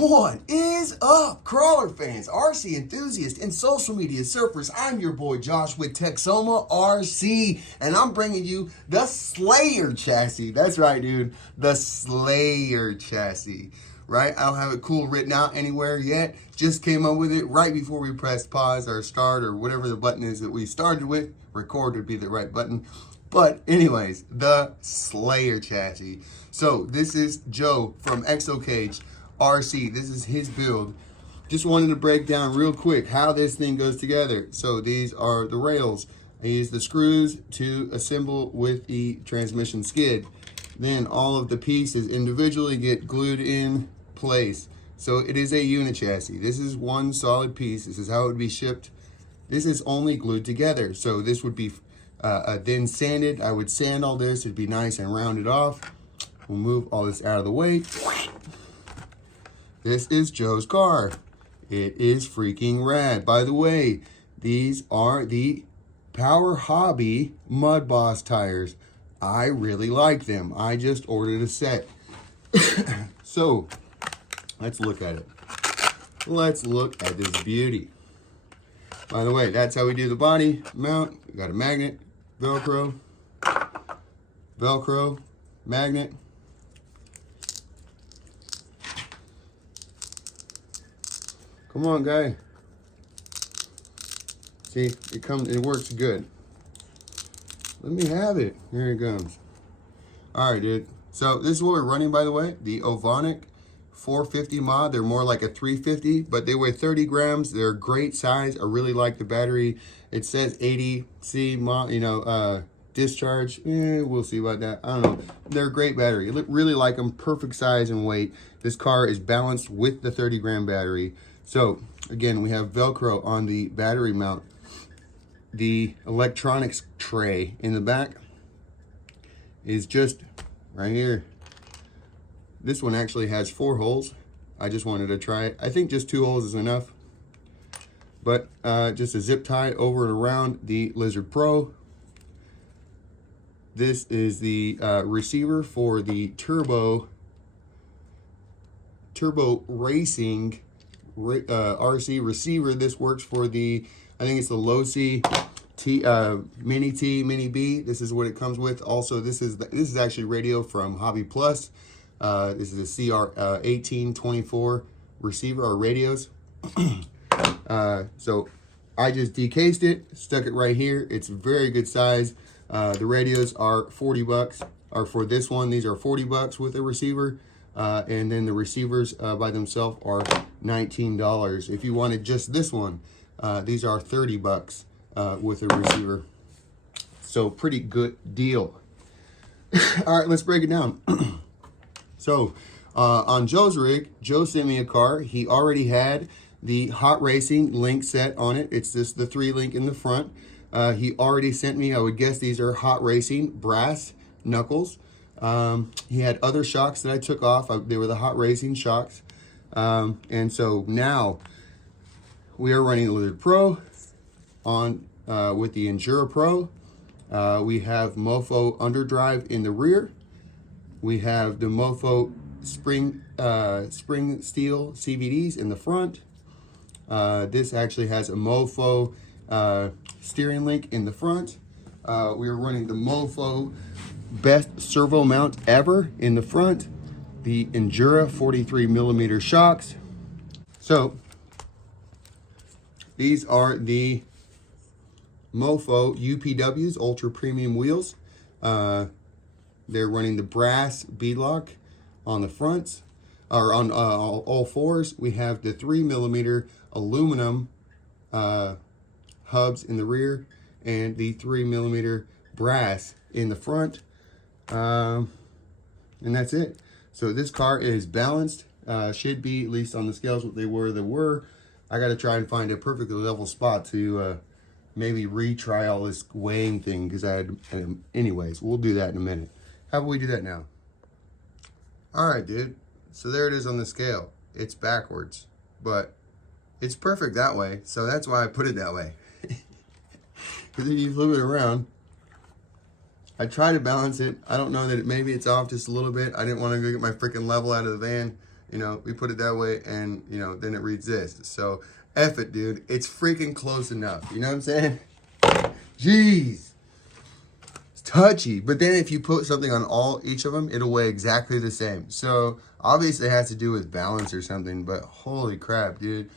What is up, crawler fans, RC enthusiasts, and social media surfers? I'm your boy Josh with Texoma RC, and I'm bringing you the Slayer chassis. That's right, dude, the Slayer chassis. Right? I don't have it cool written out anywhere yet. Just came up with it right before we pressed pause or start or whatever the button is that we started with. Record would be the right button. But anyways, the Slayer chassis. So this is Joe from JConecpts RC. This is his build. Just wanted to break down real quick how this thing goes together. So these are the rails. I use the screws to assemble with the transmission skid. Then all of the pieces individually get glued in place. So it is a unit chassis. This is one solid piece. This is how it would be shipped. This is only glued together. So this would be then sanded. I would sand all this. It'd be nice and rounded off. We'll move all this out of the way. This is Joe's car. It is freaking rad. By the way, these are the Powerhobby Mudboss tires. I really like them. I just ordered a set. So, let's look at it. Let's look at this beauty. By the way, that's how we do the body mount. We got a magnet, Velcro, magnet. Come on, guy. See, it works good. Let me have it. Here it comes. All right, dude. So this is what we're running, by the way. The Ovonic 450 mod. They're more like a 350, but they weigh 30 grams. They're a great size. I really like the battery. It says 80C mod, discharge. We'll see about that. I don't know. They're a great battery. I really like them. Perfect size and weight. This car is balanced with the 30-gram battery. So again, we have Velcro on the battery mount. The electronics tray in the back is just right here. This one actually has 4 holes. I just wanted to try it. I think just 2 holes is enough. But just a zip tie over and around the Lizard Pro. This is the receiver for the turbo racing RC receiver. This works for the, I think it's the low C mini T, mini B. This is what it comes with. Also, this is actually radio from Hobby Plus. This is a CR1824 receiver or radios. So I just decased it, stuck it right here. It's very good size. The radios are 40 bucks, or for this one, these are 40 bucks with a receiver. And then the receivers by themselves are $19. If you wanted just this one, these are 30 bucks with a receiver. So pretty good deal. All right, let's break it down. So on Joe's rig, Joe sent me a car. He already had the Hot Racing link set on it. It's just the 3-link in the front. He already sent me, I would guess these are Hot Racing brass knuckles. He had other shocks that I took off. They were the Hot Racing shocks. And so now we are running the Lizard Pro on with the Injora Pro. We have MOFO Underdrive in the rear. We have the MOFO spring steel CVDs in the front. This actually has a MOFO steering link in the front. We are running the MOFO best servo mount ever in the front. The Injora 43mm shocks. So these are the MOFO UPWs, ultra premium wheels. They're running the brass bead lock on the fronts, or on all fours. We have the 3mm aluminum hubs in the rear and the 3mm brass in the front. And that's it. So this car is balanced. Should be, at least on the scales, what they were. I got to try and find a perfectly level spot to maybe retry all this weighing thing, because I had, anyways, we'll do that in a minute. How about we do that now? All right, dude. So there it is on the scale. It's backwards, but it's perfect that way. So that's why I put it that way. Because if you flip it around, I try to balance it. I don't know that maybe it's off just a little bit. I didn't want to go get my freaking level out of the van you know, we put it that way, and, you know, then it reads this. So, F it, dude. It's freaking close enough. You know what I'm saying? Jeez. It's touchy. But then if you put something on each of them, it'll weigh exactly the same. So, obviously it has to do with balance or something, but holy crap, dude.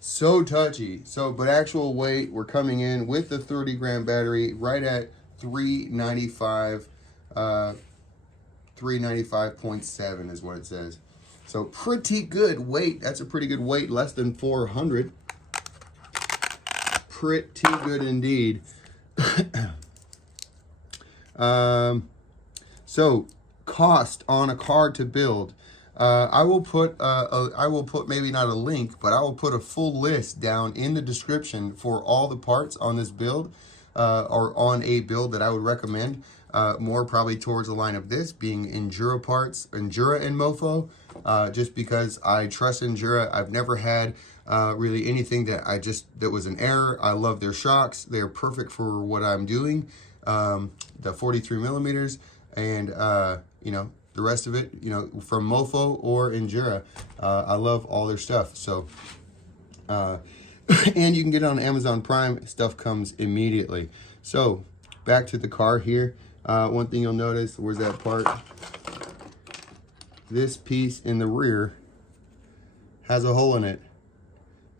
So touchy. So, but actual weight, we're coming in with the 30-gram battery right at 395, 395.7 is what it says. So pretty good weight. That's a pretty good weight, less than 400. Pretty good indeed. So cost on a card to build. I will put maybe not a link, but I will put a full list down in the description for all the parts on this build, or on a build that I would recommend. More probably towards the line of this being Injora parts, Injora and MOFO, just because I trust Injora. I've never had really anything that was an error. I love their shocks. They're perfect for what I'm doing. The 43 millimeters, and you know, the rest of it, you know, from MOFO or Injora, I love all their stuff. So, and you can get it on Amazon Prime. Stuff comes immediately. So, back to the car here. One thing you'll notice, where's that part? This piece in the rear has a hole in it,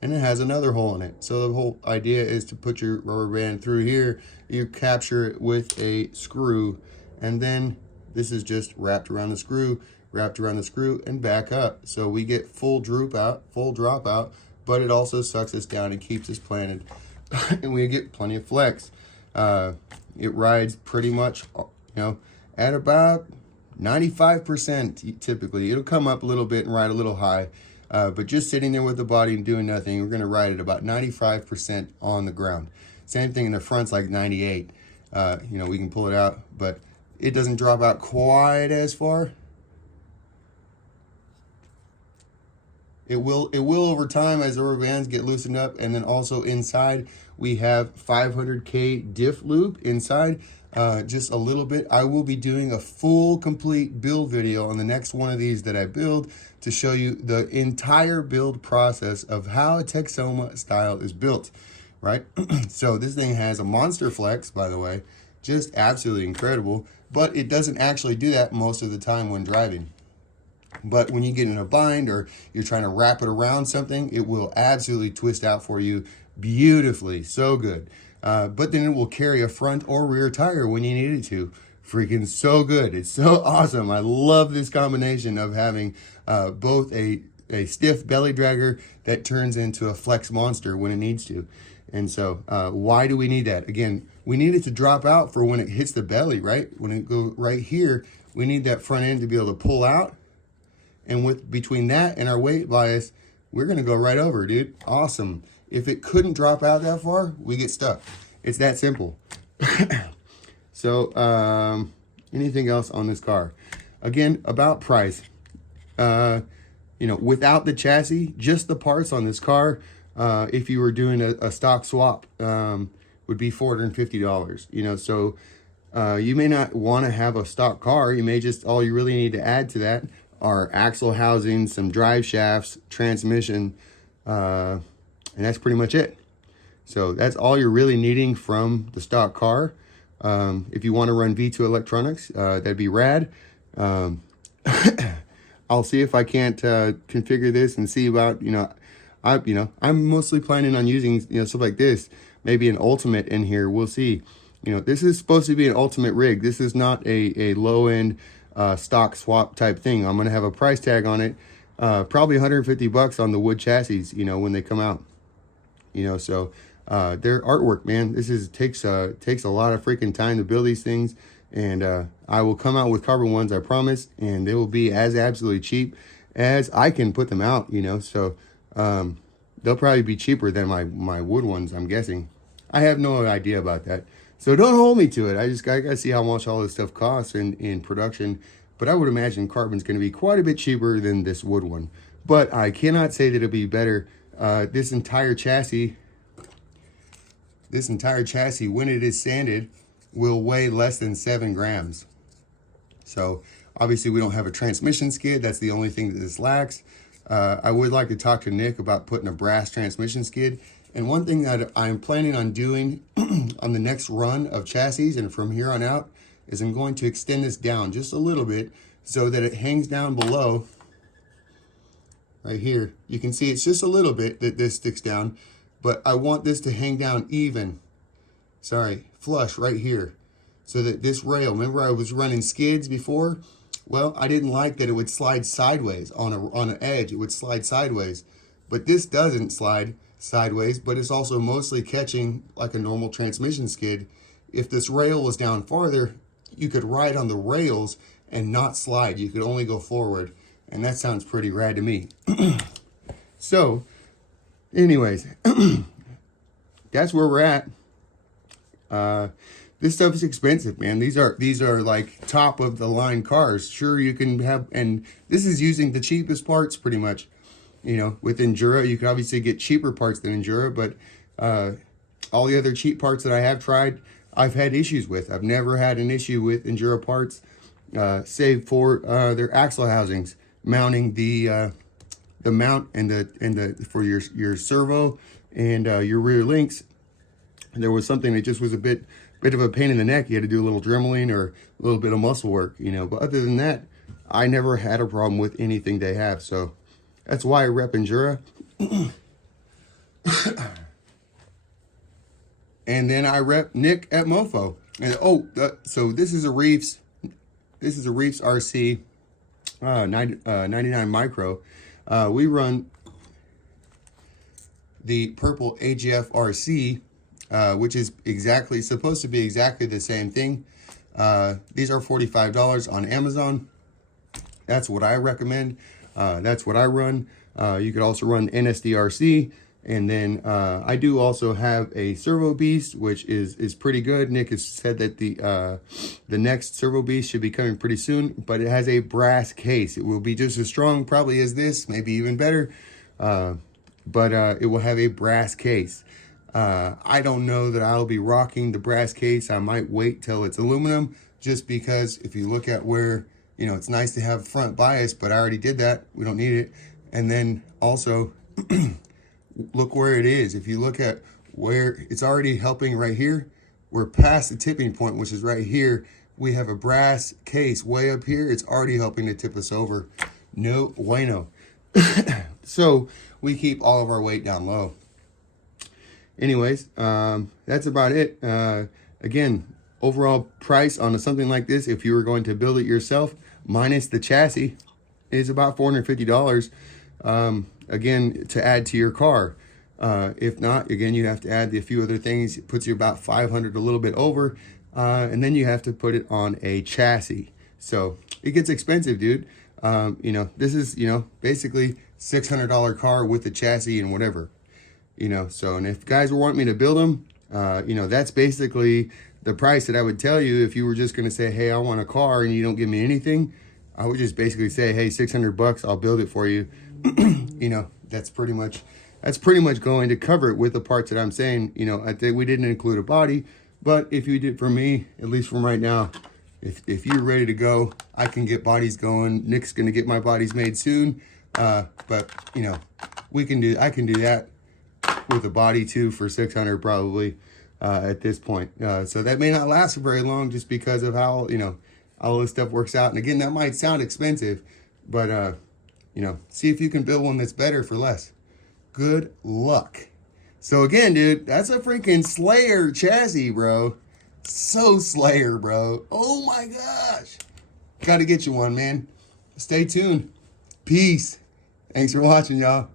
and it has another hole in it. So the whole idea is to put your rubber band through here. You capture it with a screw, and then this is just wrapped around the screw, and back up. So we get full drop out, but it also sucks us down and keeps us planted, and we get plenty of flex. It rides pretty much, you know, at about 95% typically. It'll come up a little bit and ride a little high, but just sitting there with the body and doing nothing, we're going to ride at about 95% on the ground. Same thing in the front's like 98. You know, we can pull it out, but it doesn't drop out quite as far. It will over time as the rubber bands get loosened up, and then also inside we have 500K diff lube inside, just a little bit. I will be doing a full complete build video on the next one of these that I build to show you the entire build process of how a Texoma style is built, right? So this thing has a monster flex, by the way, just absolutely incredible, but it doesn't actually do that most of the time when driving. But when you get in a bind or you're trying to wrap it around something, it will absolutely twist out for you beautifully. So good. But then it will carry a front or rear tire when you need it to. Freaking so good. It's so awesome. I love this combination of having both a stiff belly dragger that turns into a flex monster when it needs to. And so why do we need that? Again, we need it to drop out for when it hits the belly, right? When it goes right here, we need that front end to be able to pull out. And with between that and our weight bias, we're going to go right over, dude. Awesome. If it couldn't drop out that far, we get stuck. It's that simple. So, anything else on this car? Again, about price. You know, without the chassis, just the parts on this car, if you were doing a stock swap, would be $450. You know, so you may not want to have a stock car. You may just, all you really need to add to that are axle housing, some drive shafts, transmission, and that's pretty much it. So that's all you're really needing from the stock car. If you want to run V2 electronics, that'd be rad. I'll see if I can't configure this and see about, I'm mostly planning on using, stuff like this, maybe an ultimate in here. We'll see. This is supposed to be an ultimate rig. This is not a low end stock swap type thing. I'm gonna have a price tag on it, probably $150 on the wood chassis, when they come out. So their artwork, man, takes a lot of freaking time to build these things, and I will come out with carbon ones, I promise, and they will be as absolutely cheap as I can put them out. So they'll probably be cheaper than my wood ones, I'm guessing. I have no idea about that. So don't hold me to it. I gotta see how much all this stuff costs in production. But I would imagine carbon's gonna be quite a bit cheaper than this wood one. But I cannot say that it'll be better. This entire chassis, when it is sanded, will weigh less than 7 grams. So Obviously, we don't have a transmission skid. That's the only thing that this lacks. I would like to talk to Nick about putting a brass transmission skid. And one thing that I'm planning on doing on the next run of chassis and from here on out is I'm going to extend this down just a little bit so that it hangs down below right here. You can see it's just a little bit that this sticks down, but I want this to hang down even, flush right here, so that this rail, remember I was running skids before? Well, I didn't like that it would slide sideways on an edge. It would slide sideways, but this doesn't slide sideways, but it's also mostly catching like a normal transmission skid. If this rail was down farther, you could ride on the rails and not slide. You could only go forward, and that sounds pretty rad to me. So anyways, that's where we're at. This stuff is expensive, man. These are like top of the line cars. Sure, you can have, and this is using the cheapest parts pretty much. You know, with Injora, you can obviously get cheaper parts than Injora, but all the other cheap parts that I have tried, I've had issues with. I've never had an issue with Injora parts, save for their axle housings, mounting the mount and the for your servo and your rear links. There was something that just was a bit of a pain in the neck. You had to do a little dremeling or a little bit of muscle work, you know. But other than that, I never had a problem with anything they have. So that's why I rep Injora. And then I rep Nick at MOFO. And so this is a Reefs. This is a Reefs RC 99 micro. We run the purple AGFRC, which is supposed to be exactly the same thing. These are $45 on Amazon. That's what I recommend. That's what I run. You could also run NSDRC. And then I do also have a Servo Beast, which is pretty good. Nick has said that the next Servo Beast should be coming pretty soon, but it has a brass case. It will be just as strong probably as this, maybe even better, but it will have a brass case. I don't know that I'll be rocking the brass case. I might wait till it's aluminum, just because if you look at where, you know, it's nice to have front bias, but I already did that. We don't need it. And then also look where it is. If you look at where it's already helping right here, we're past the tipping point, which is right here. We have a brass case way up here. It's already helping to tip us over. No bueno. So we keep all of our weight down low. Anyways, that's about it. Again, overall price on something like this, if you were going to build it yourself, minus the chassis, is about $450. Again, to add to your car. If not, again, you have to add a few other things. It puts you about $500, a little bit over, and then you have to put it on a chassis. So it gets expensive, dude. You know, this is, you know, basically $600 car with the chassis and whatever. You know, so, and if guys were wanting me to build them, you know, that's basically the price that I would tell you. If you were just going to say, hey, I want a car, and you don't give me anything, I would just basically say, hey, $600, I'll build it for you. You know, that's pretty much going to cover it with the parts that I'm saying. You know, I think we didn't include a body, but if you did, for me, at least from right now, if you're ready to go, I can get bodies going. Nick's going to get my bodies made soon. But you know, I can do that with a body too for $600 probably, at this point. So that may not last very long, just because of how, you know, all this stuff works out. And again, that might sound expensive, but you know, see if you can build one that's better for less. Good luck. So again, dude, that's a freaking Slayer chassis, bro. So Slayer, bro. Oh my gosh. Gotta get you one, man. Stay tuned. Peace. Thanks for watching, y'all.